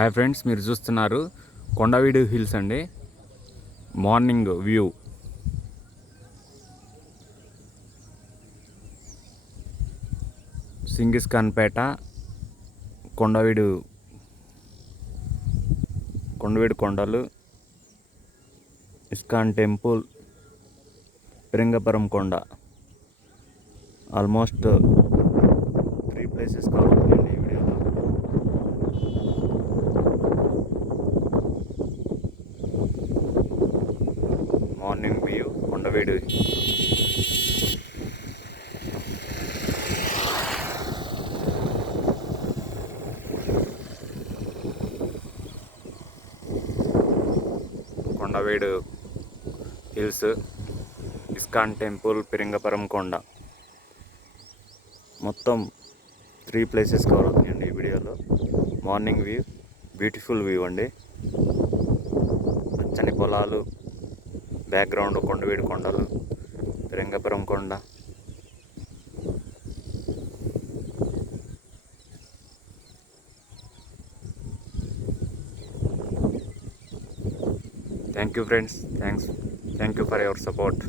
Hi friends, మీరు చూస్తున్నారు Kondaveedu hills అండి. Morning view. సింగిస్ఖాన్పేట కొండవీడు కొండలు, ఇస్కాన్ టెంపుల్, పిరంగపురం కొండ. ఆల్మోస్ట్ 3 ప్లేసెస్ కవర్ అవుతాయండి ఈ వీడియోలో. Morning view Kondaveedu. Kondaveedu hills, ISKCON temple, Pirangipuram కొండ. మొత్తం 3 ప్లేసెస్ కవర్ అవుతున్నాయండి ఈ వీడియోలో. మార్నింగ్ వ్యూ, బ్యూటిఫుల్ వ్యూ అండి. పచ్చని పొలాలు, బ్యాక్గ్రౌండ్ కొండవీడు కొండలు, పిరంగపురం కొండ. Thank you friends, thank you for your support.